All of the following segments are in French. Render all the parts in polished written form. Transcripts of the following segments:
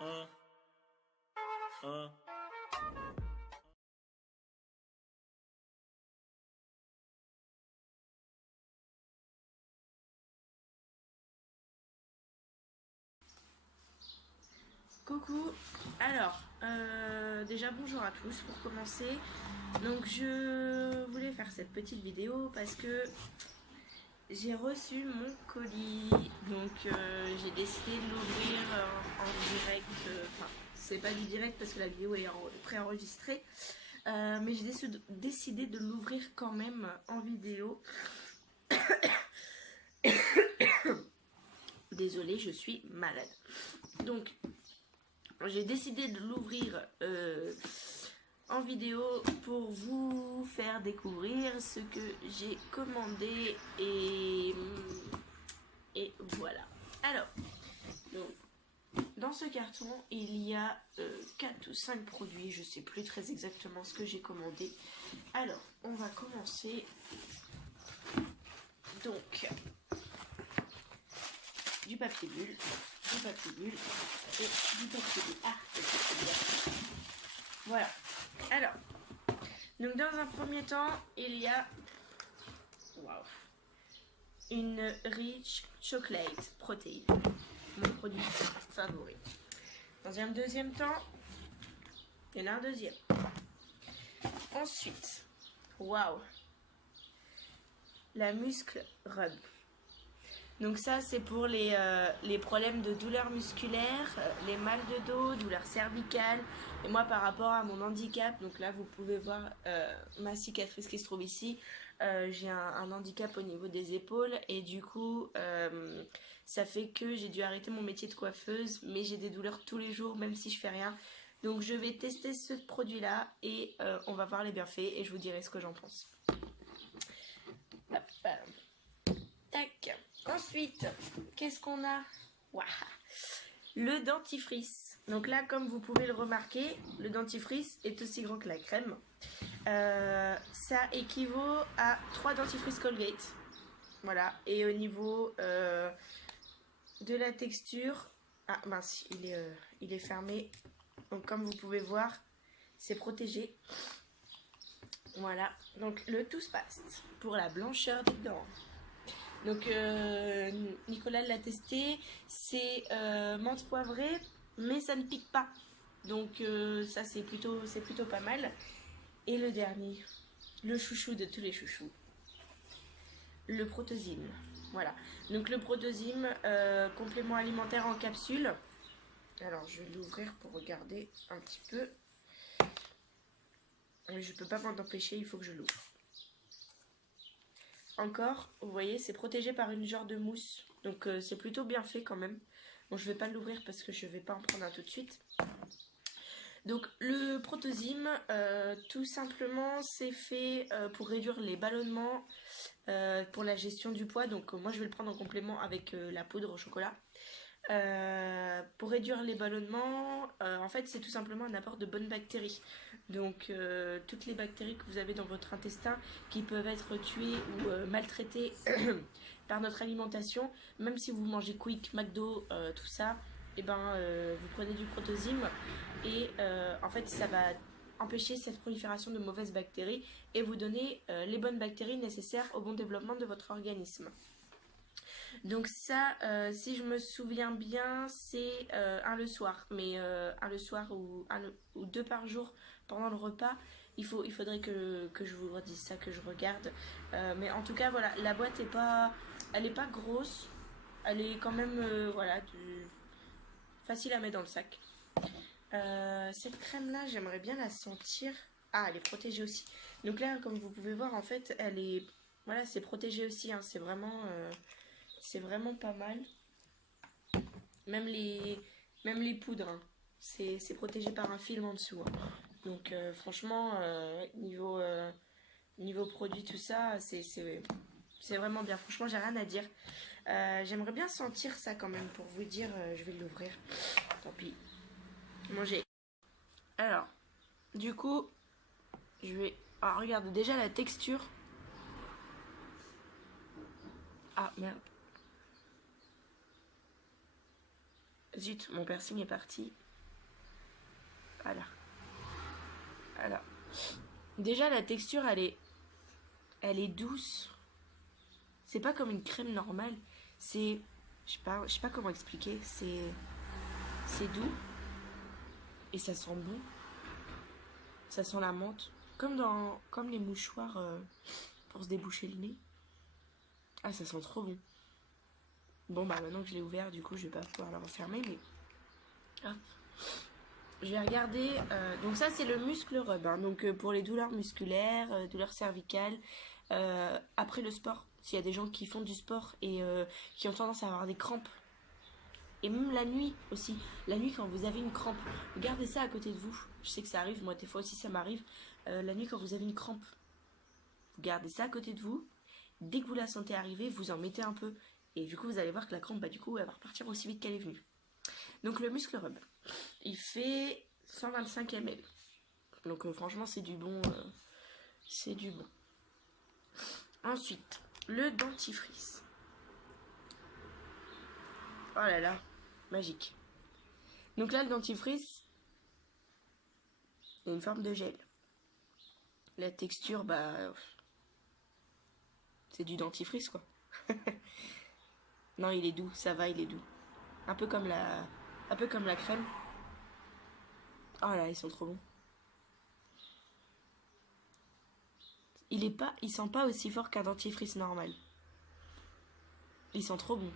Uh, uh. Coucou, alors déjà bonjour à tous pour commencer. Donc je voulais faire cette petite vidéo parce que j'ai reçu mon colis. Donc j'ai décidé de l'ouvrir en direct. Enfin, c'est pas du direct parce que la vidéo est préenregistrée. Mais j'ai décidé de l'ouvrir quand même en vidéo. Désolée, je suis malade. Donc j'ai décidé de l'ouvrir en vidéo pour vous faire découvrir ce que j'ai commandé et voilà. Alors, donc, dans ce carton, il y a 4 ou 5 produits, je sais plus très exactement ce que j'ai commandé. Alors, on va commencer. Donc, du papier bulle et du papier bulle. Ah, c'est bien. Voilà. Alors, donc dans un premier temps, il y a une Rich Chocolate Protein, mon produit favori. Dans un deuxième temps, il y en a un deuxième. Ensuite, la Muscle Rub. Donc ça, c'est pour les problèmes de douleurs musculaires, les mal de dos, douleurs cervicales. Et moi, par rapport à mon handicap, donc là, vous pouvez voir ma cicatrice qui se trouve ici. J'ai un handicap au niveau des épaules et du coup, ça fait que j'ai dû arrêter mon métier de coiffeuse, mais j'ai des douleurs tous les jours, même si je fais rien. Donc je vais tester ce produit-là et on va voir les bienfaits et je vous dirai ce que j'en pense. Hop. Tac. Ensuite, qu'est-ce qu'on a? Le dentifrice. Donc là, comme vous pouvez le remarquer, le dentifrice est aussi grand que la crème. Ça équivaut à 3 dentifrices Colgate. Voilà. Et au niveau de la texture... Ah mince, il est fermé. Donc comme vous pouvez voir, c'est protégé. Voilà. Donc le Toothpaste pour la blancheur des dents. Donc Nicolas l'a testé, c'est menthe poivrée, mais ça ne pique pas. Donc ça c'est plutôt pas mal. Et le dernier, le chouchou de tous les chouchous, le Protozyme. Voilà. Donc le Protozyme, complément alimentaire en capsule. Alors je vais l'ouvrir pour regarder un petit peu. Je peux pas m'en empêcher, il faut que je l'ouvre. Encore, vous voyez, c'est protégé par une genre de mousse. Donc c'est plutôt bien fait quand même. Bon, je vais pas l'ouvrir parce que je vais pas en prendre un tout de suite. Donc le Protozyme, tout simplement, c'est fait pour réduire les ballonnements, pour la gestion du poids. Donc moi, je vais le prendre en complément avec la poudre au chocolat. Pour réduire les ballonnements, en fait, c'est tout simplement un apport de bonnes bactéries. Donc, toutes les bactéries que vous avez dans votre intestin qui peuvent être tuées ou maltraitées par notre alimentation, même si vous mangez Quick, McDo, tout ça, et vous prenez du Protozyme et en fait, ça va empêcher cette prolifération de mauvaises bactéries et vous donner les bonnes bactéries nécessaires au bon développement de votre organisme. Donc ça, si je me souviens bien, c'est un le soir. Mais un le soir ou 2 par jour pendant le repas. Il faudrait que je vous redise ça, que je regarde. Mais en tout cas, voilà, la boîte elle est pas grosse. Elle est quand même, facile à mettre dans le sac. Cette crème-là, j'aimerais bien la sentir. Ah, elle est protégée aussi. Donc là, comme vous pouvez voir, en fait, voilà, c'est protégé aussi. Hein, c'est vraiment pas mal. Même les poudres, hein. C'est protégé par un film en dessous. Hein. Donc franchement, niveau produit, tout ça, c'est vraiment bien. Franchement, j'ai rien à dire. J'aimerais bien sentir ça quand même pour vous dire. Je vais l'ouvrir. Tant pis. Manger. Alors, du coup, je vais... Ah, regarde, déjà la texture. Ah, merde. Zut, mon piercing est parti. Voilà. Voilà. Déjà, la texture, elle est douce. C'est pas comme une crème normale. C'est... Je sais pas comment expliquer. C'est doux. Et ça sent bon. Ça sent la menthe. Comme les mouchoirs pour se déboucher le nez. Ah, ça sent trop bon. Bon, bah maintenant que je l'ai ouvert, du coup, je vais pas pouvoir le refermer, mais... Ah. Je vais regarder... donc ça, c'est le muscle rub. Hein. Donc pour les douleurs musculaires, douleurs cervicales, après le sport, s'il y a des gens qui font du sport et qui ont tendance à avoir des crampes. Et même la nuit aussi. La nuit, quand vous avez une crampe, gardez ça à côté de vous. Je sais que ça arrive, moi des fois aussi ça m'arrive. La nuit, quand vous avez une crampe, vous gardez ça à côté de vous. Dès que vous la sentez arriver, vous en mettez un peu. Et du coup, vous allez voir que la crampe, bah, du coup, elle va repartir aussi vite qu'elle est venue. Donc le muscle rub, il fait 125 ml. Donc franchement, c'est du bon. C'est du bon. Ensuite, le dentifrice. Oh là là, magique. Donc là, le dentifrice, il y a une forme de gel. La texture, bah, c'est du dentifrice, quoi. Non, il est doux, ça va, il est doux. Un peu comme la crème. Oh là, ils sont trop bons. Il sent pas aussi fort qu'un dentifrice normal. Ils sont trop bons.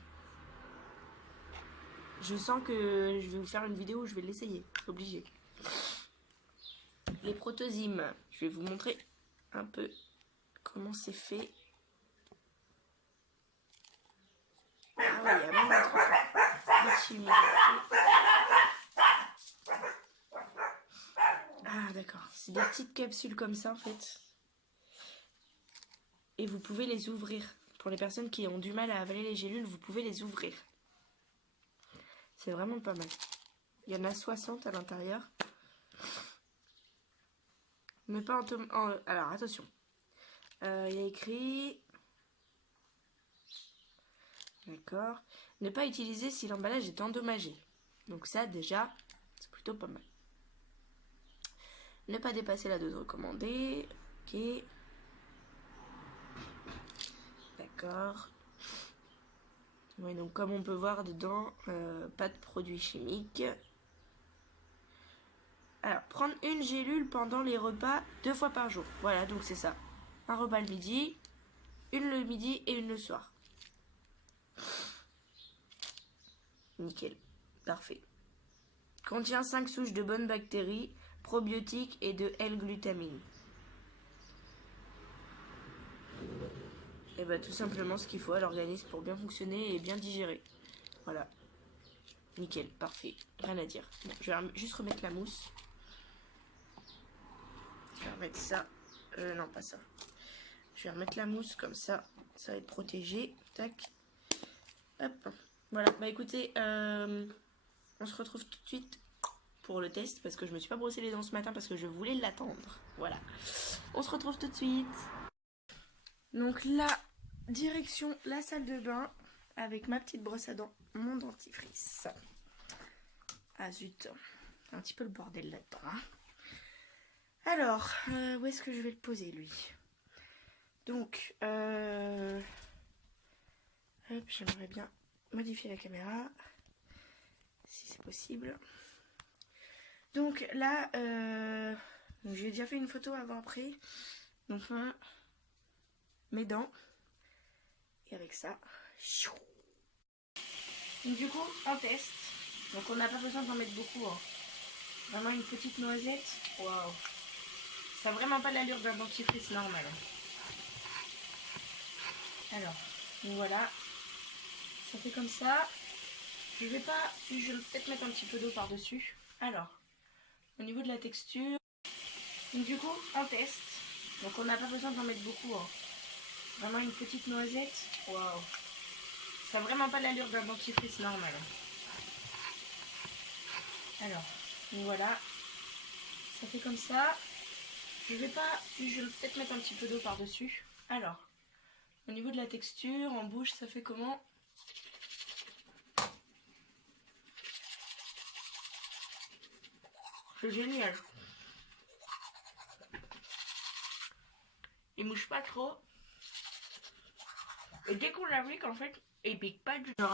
Je sens que je vais vous faire une vidéo où je vais l'essayer. Obligé. Les protozymes. Je vais vous montrer un peu comment c'est fait. Ah ouais, il y a même un truc chimique. Ah d'accord. C'est des petites capsules comme ça en fait. Et vous pouvez les ouvrir. Pour les personnes qui ont du mal à avaler les gélules, vous pouvez les ouvrir. C'est vraiment pas mal. Il y en a 60 à l'intérieur. Mais pas en... Alors, attention. Il y a écrit... D'accord. Ne pas utiliser si l'emballage est endommagé. Donc ça, déjà, c'est plutôt pas mal. Ne pas dépasser la dose recommandée. Ok. D'accord. Oui, donc comme on peut voir dedans, pas de produits chimiques. Alors, prendre une gélule pendant les repas 2 fois par jour. Voilà, donc c'est ça. Un repas le midi, une le midi et une le soir. Nickel. Parfait. Contient 5 souches de bonnes bactéries, probiotiques et de L-glutamine. Et bah tout simplement ce qu'il faut à l'organisme pour bien fonctionner et bien digérer. Voilà. Nickel, parfait. Rien à dire. Bon, je vais juste remettre la mousse. Je vais remettre ça. Non, pas ça. Je vais remettre la mousse comme ça. Ça va être protégé. Tac. Hop. Voilà. Bah écoutez, on se retrouve tout de suite pour le test parce que je me suis pas brossé les dents ce matin parce que je voulais l'attendre. Voilà. On se retrouve tout de suite. Donc là, direction la salle de bain avec ma petite brosse à dents, mon dentifrice. Ah zut, un petit peu le bordel là-dedans. Hein. Alors, où est-ce que je vais le poser lui? Donc, hop, j'aimerais bien modifier la caméra, si c'est possible. Donc là, j'ai déjà fait une photo avant-après. Donc mes dents. Et avec ça. Donc du coup, on teste. Donc on n'a pas besoin d'en mettre beaucoup. Hein. Vraiment une petite noisette. Waouh. Ça n'a vraiment pas l'allure d'un dentifrice normal. Alors, donc voilà. Ça fait comme ça. Je vais peut-être mettre un petit peu d'eau par-dessus. Alors, au niveau de la texture. Donc du coup, on teste. Donc on n'a pas besoin d'en mettre beaucoup. Hein. Vraiment une petite noisette. Waouh. Ça n'a vraiment pas l'allure d'un dentifrice normal. Alors, donc voilà. Ça fait comme ça. Je vais peut-être mettre un petit peu d'eau par-dessus. Alors, au niveau de la texture, en bouche, ça fait comment? C'est génial. Il mouche pas trop. Et dès qu'on l'applique, en fait, il pique pas du tout.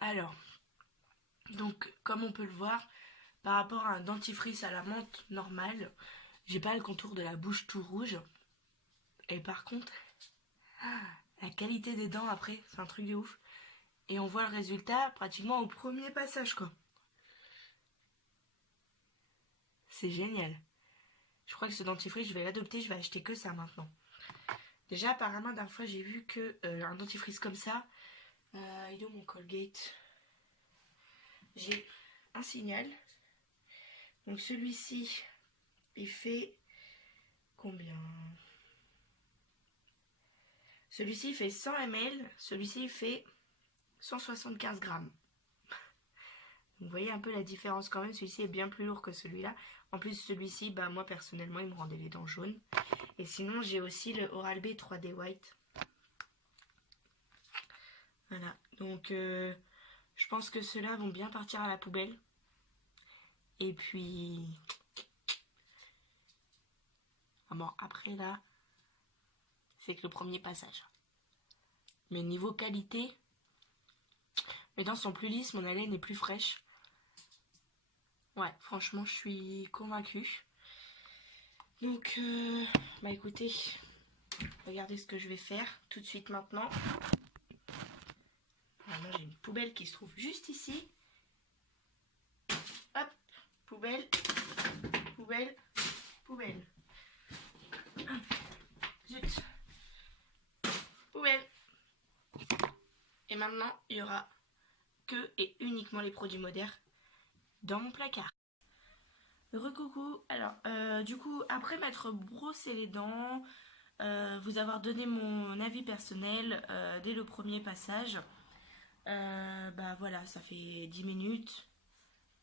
Alors, donc comme on peut le voir, par rapport à un dentifrice à la menthe normale, j'ai pas le contour de la bouche tout rouge. Et par contre, la qualité des dents après, c'est un truc de ouf. Et on voit le résultat pratiquement au premier passage, quoi. C'est génial. Je crois que ce dentifrice, je vais l'adopter, je vais acheter que ça maintenant. Déjà, apparemment, la dernière fois, j'ai vu que un dentifrice comme ça, il est où mon Colgate? J'ai un signal. Donc celui-ci, il fait combien? Celui-ci, il fait 100 ml. Celui-ci, il fait 175 grammes. Vous voyez un peu la différence quand même. Celui-ci est bien plus lourd que celui-là. En plus, celui-ci, bah, moi, personnellement, il me rendait les dents jaunes. Et sinon, j'ai aussi le Oral-B 3D White. Voilà. Donc, je pense que ceux-là vont bien partir à la poubelle. Et puis... Ah bon, après, là, c'est que le premier passage. Mais niveau qualité, mes dents sont plus lisses, mon haleine est plus fraîche. Ouais, franchement, je suis convaincue. Donc, bah écoutez, regardez ce que je vais faire tout de suite maintenant. Alors, moi, j'ai une poubelle qui se trouve juste ici. Hop, poubelle, poubelle, poubelle. Zut. Poubelle. Et maintenant, il y aura que et uniquement les produits modernes dans mon placard. Recoucou. Alors, du coup, après m'être brossé les dents, vous avoir donné mon avis personnel dès le premier passage, bah voilà, ça fait 10 minutes.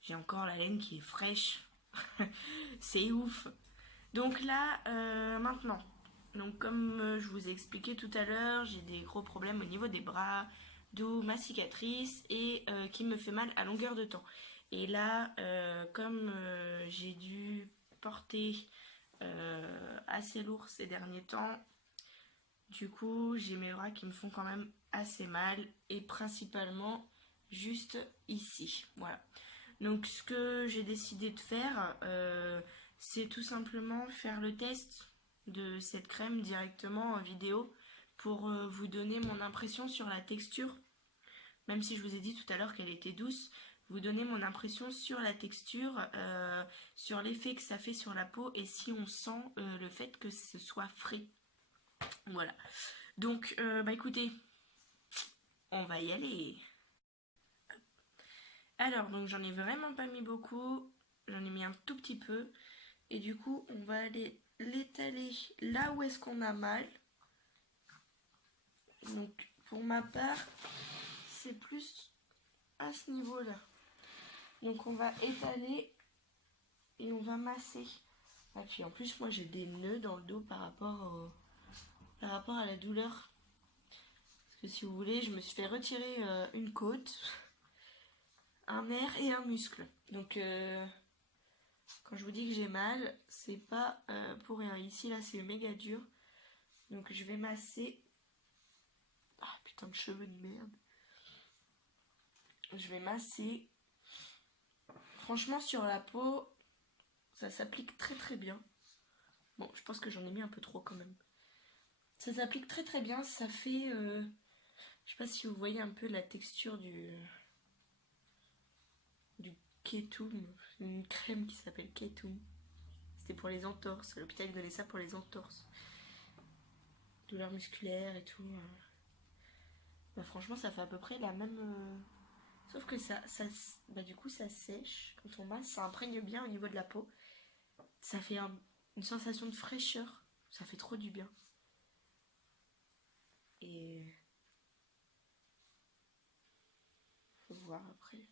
J'ai encore la laine qui est fraîche. C'est ouf. Donc là, maintenant, donc comme je vous ai expliqué tout à l'heure, j'ai des gros problèmes au niveau des bras, d'où ma cicatrice et qui me fait mal à longueur de temps. Et là, comme j'ai dû porter assez lourd ces derniers temps, du coup, j'ai mes bras qui me font quand même assez mal et principalement juste ici. Voilà. Donc ce que j'ai décidé de faire, c'est tout simplement faire le test de cette crème directement en vidéo pour vous donner mon impression sur la texture. Même si je vous ai dit tout à l'heure qu'elle était douce, vous donner mon impression sur la texture, sur l'effet que ça fait sur la peau et si on sent le fait que ce soit frais. Voilà. Donc, bah écoutez, on va y aller. Alors, donc j'en ai vraiment pas mis beaucoup, j'en ai mis un tout petit peu. Et du coup, on va aller l'étaler là où est-ce qu'on a mal. Donc, pour ma part, c'est plus à ce niveau-là. Donc, on va étaler et on va masser. Ah, puis en plus, moi, j'ai des nœuds dans le dos par rapport à la douleur. Parce que si vous voulez, je me suis fait retirer une côte, un nerf et un muscle. Donc, quand je vous dis que j'ai mal, c'est pas pour rien. Ici, là, c'est méga dur. Donc, je vais masser. Ah, putain de cheveux de merde. Je vais masser. Franchement, sur la peau, ça s'applique très très bien. Bon, je pense que j'en ai mis un peu trop quand même. Ça s'applique très très bien. Ça fait... je sais pas si vous voyez un peu la texture du Ketum. Une crème qui s'appelle Ketum. C'était pour les entorses. L'hôpital donnait ça pour les entorses. Douleurs musculaires et tout. Bah, franchement, ça fait à peu près la même... Sauf que bah, du coup, ça sèche. Quand on masse, ça imprègne bien au niveau de la peau. Ça fait une sensation de fraîcheur. Ça fait trop du bien. Et... faut voir après.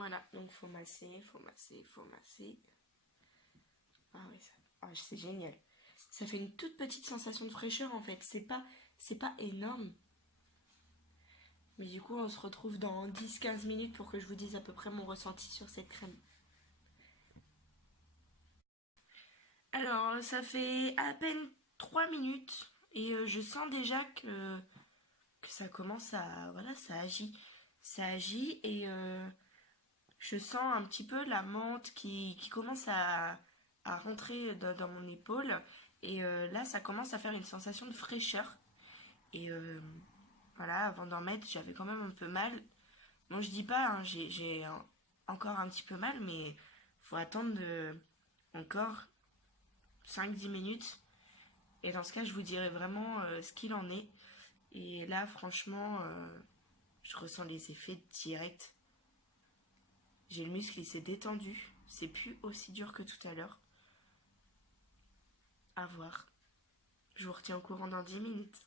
Voilà, donc faut masser, faut masser, faut masser. Ah oui, c'est génial. Ça fait une toute petite sensation de fraîcheur en fait. C'est pas énorme. Mais du coup, on se retrouve dans 10-15 minutes pour que je vous dise à peu près mon ressenti sur cette crème. Alors, ça fait à peine 3 minutes et je sens déjà que ça commence à... Voilà, ça agit. Ça agit et je sens un petit peu la menthe qui commence à rentrer dans mon épaule. Et là, ça commence à faire une sensation de fraîcheur. Et voilà, avant d'en mettre, j'avais quand même un peu mal. Bon, je dis pas, hein, j'ai encore un petit peu mal, mais faut attendre encore 5-10 minutes. Et dans ce cas, je vous dirai vraiment ce qu'il en est. Et là, franchement, je ressens les effets directs. J'ai le muscle, il s'est détendu. C'est plus aussi dur que tout à l'heure. À voir. Je vous retiens au courant dans 10 minutes.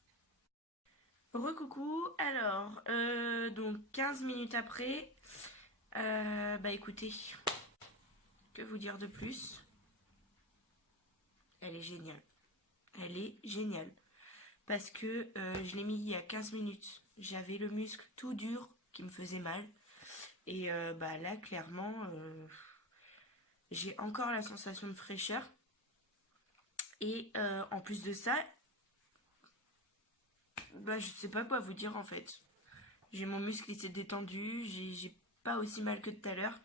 Recoucou, alors, donc 15 minutes après, bah écoutez, que vous dire de plus? Elle est géniale. Elle est géniale. Parce que je l'ai mis il y a 15 minutes. J'avais le muscle tout dur qui me faisait mal. Et bah là, clairement, j'ai encore la sensation de fraîcheur. Et en plus de ça, bah je sais pas quoi vous dire en fait. J'ai mon muscle qui s'est détendu, j'ai pas aussi mal que tout à l'heure.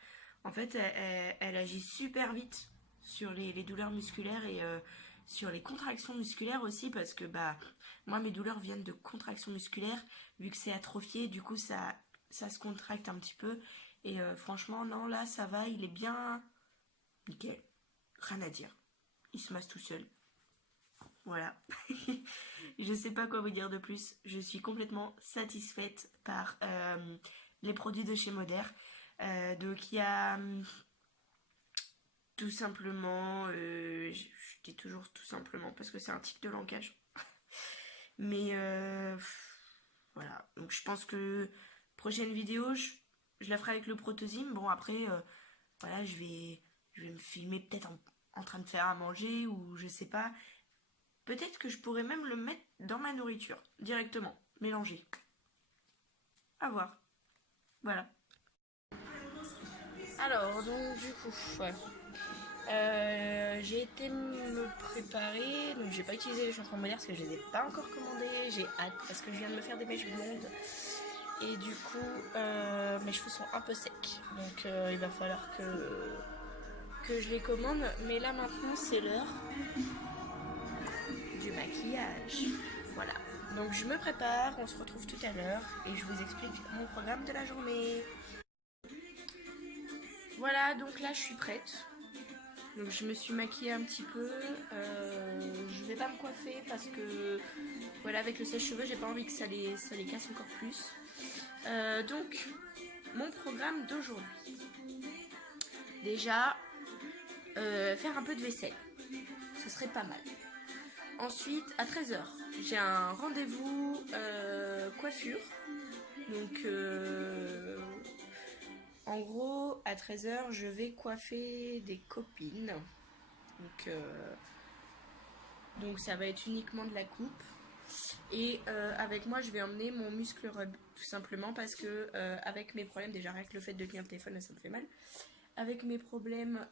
En fait, elle agit super vite sur les douleurs musculaires et sur les contractions musculaires aussi parce que bah moi mes douleurs viennent de contractions musculaires vu que c'est atrophié, du coup ça se contracte un petit peu et franchement non là ça va, il est bien nickel, rien à dire. Il se masse tout seul. Voilà. Je sais pas quoi vous dire de plus. Je suis complètement satisfaite par les produits de chez Moder. Donc il y a tout simplement, je dis toujours tout simplement parce que c'est un tic de langage. Mais voilà. Donc je pense que prochaine vidéo, je la ferai avec le Protozym. Bon après, voilà, je vais me filmer peut-être en train de faire à manger ou je sais pas. Peut-être que je pourrais même le mettre dans ma nourriture, directement, mélanger. À voir. Voilà. Alors, donc du coup, ouais. J'ai été me préparer, donc j'ai pas utilisé les shampoings moderne parce que je les ai pas encore commandés. J'ai hâte parce que je viens de me faire des mèches blondes. Et du coup, mes cheveux sont un peu secs. Donc il va falloir que je les commande. Mais là maintenant, c'est l'heure du maquillage. Voilà. Donc je me prépare, on se retrouve tout à l'heure et je vous explique mon programme de la journée. Voilà, donc là je suis prête. Donc je me suis maquillée un petit peu. Je vais pas me coiffer parce que voilà, avec le sèche-cheveux, j'ai pas envie que ça les casse encore plus. Donc mon programme d'aujourd'hui. Déjà, faire un peu de vaisselle. Ce serait pas mal. Ensuite, à 13h, j'ai un rendez-vous coiffure. Donc, en gros, à 13h, je vais coiffer des copines. Donc ça va être uniquement de la coupe. Et avec moi, je vais emmener mon muscle rub. Tout simplement parce que, avec mes problèmes, déjà rien que le fait de tenir le téléphone, ça me fait mal. Avec mes problèmes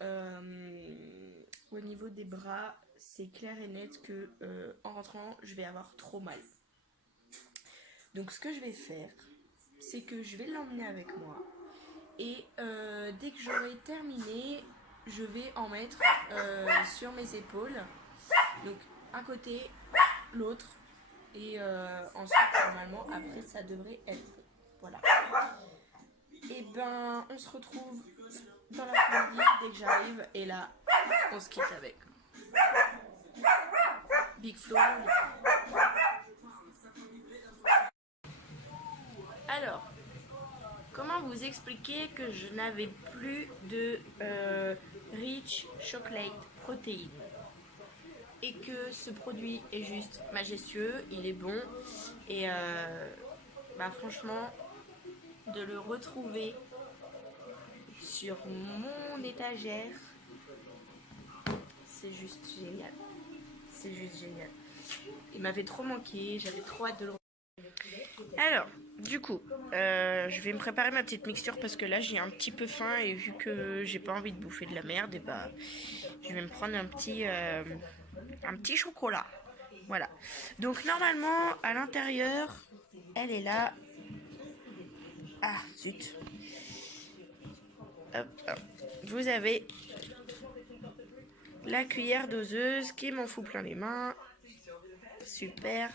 au niveau des bras, c'est clair et net que en rentrant, je vais avoir trop mal. Donc ce que je vais faire, c'est que je vais l'emmener avec moi. Et dès que j'aurai terminé, je vais en mettre sur mes épaules. Donc un côté, l'autre. Et ensuite, normalement, après, ça devrait être... Voilà. Et ben, on se retrouve dans l'après-midi dès que j'arrive. Et là, on se quitte avec Big Flo. Alors, comment vous expliquer que je n'avais plus de Rich Chocolate Protein et que ce produit est juste majestueux, il est bon et bah franchement de le retrouver, sur mon étagère. C'est juste génial. C'est juste génial. Il m'avait trop manqué, j'avais trop hâte de le revoir. Alors, du coup, je vais me préparer ma petite mixture parce que là j'ai un petit peu faim et vu que j'ai pas envie de bouffer de la merde, et bah je vais me prendre un petit chocolat. Voilà. Donc normalement à l'intérieur, elle est là. Ah zut. Hop, hop. Vous avez la cuillère doseuse qui m'en fout plein les mains. Super.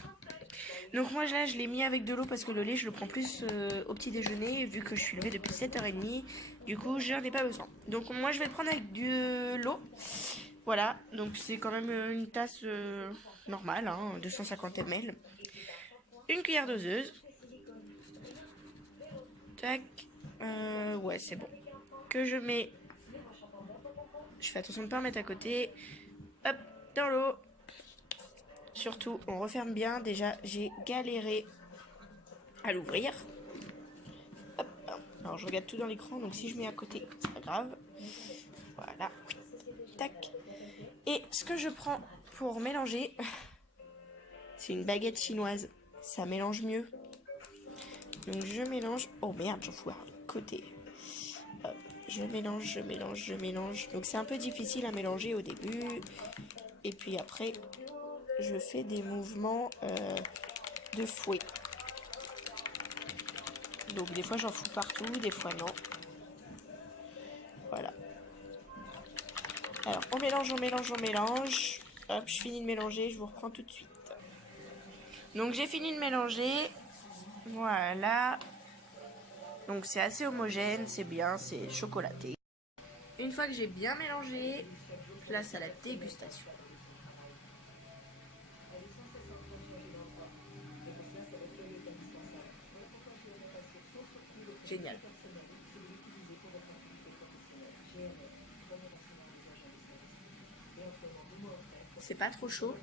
Donc moi là je l'ai mis avec de l'eau parce que le lait je le prends plus au petit déjeuner vu que je suis levée depuis 7h30. Du coup j'en ai pas besoin. Donc moi je vais le prendre avec de l'eau. Voilà, donc c'est quand même une tasse normale, hein, 250 ml. Une cuillère doseuse. Tac. Ouais c'est bon. Que je mets. Je fais attention de ne pas en mettre à côté. Hop, dans l'eau. Surtout, on referme bien. Déjà, j'ai galéré à l'ouvrir. Hop. Alors, je regarde tout dans l'écran, donc si je mets à côté, c'est pas grave. Voilà. Tac. Et ce que je prends pour mélanger, c'est une baguette chinoise. Ça mélange mieux. Donc, je mélange. Oh merde, j'en fous à côté. Hop. Je mélange, je mélange, je mélange. Donc, c'est un peu difficile à mélanger au début. Et puis après, je fais des mouvements de fouet. Donc des fois j'en fous partout, des fois non. Voilà. Alors on mélange, on mélange, on mélange. Hop, je finis de mélanger, je vous reprends tout de suite. Donc j'ai fini de mélanger. Voilà. Donc c'est assez homogène, c'est bien, c'est chocolaté. Une fois que j'ai bien mélangé, place à la dégustation. Génial. C'est pas trop chaud.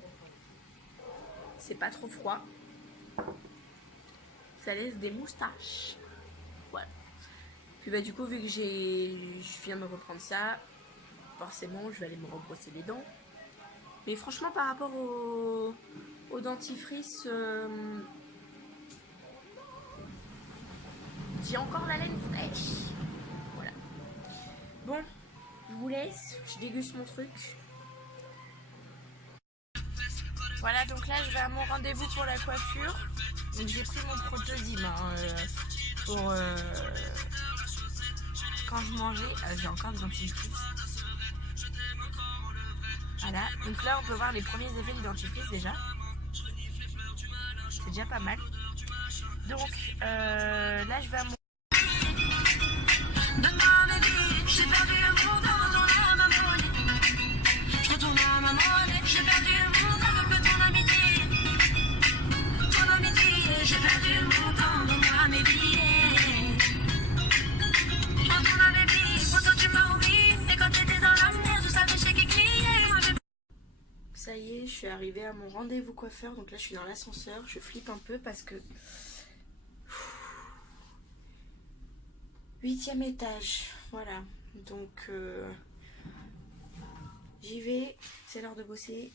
C'est pas trop froid. Ça laisse des moustaches. Voilà. Puis bah du coup, vu que je viens de me reprendre ça, forcément je vais aller me rebrosser les dents. Mais franchement par rapport au dentifrice, j'ai encore la laine fraîche. Voilà. Bon, je vous laisse, je déguste mon truc. Voilà, donc là je vais à mon rendez-vous pour la coiffure. Donc j'ai pris mon protozyme pour quand je mangeais. J'ai encore des dentifrice. Voilà, donc là on peut voir les premiers effets du dentifrice déjà. C'est déjà pas mal. Donc là je vais à mon... Ça y est, je suis arrivée à mon rendez-vous coiffeur. Donc là, je suis dans l'ascenseur. Je flippe un peu parce que... 8e étage. Voilà. Donc, j'y vais. C'est l'heure de bosser.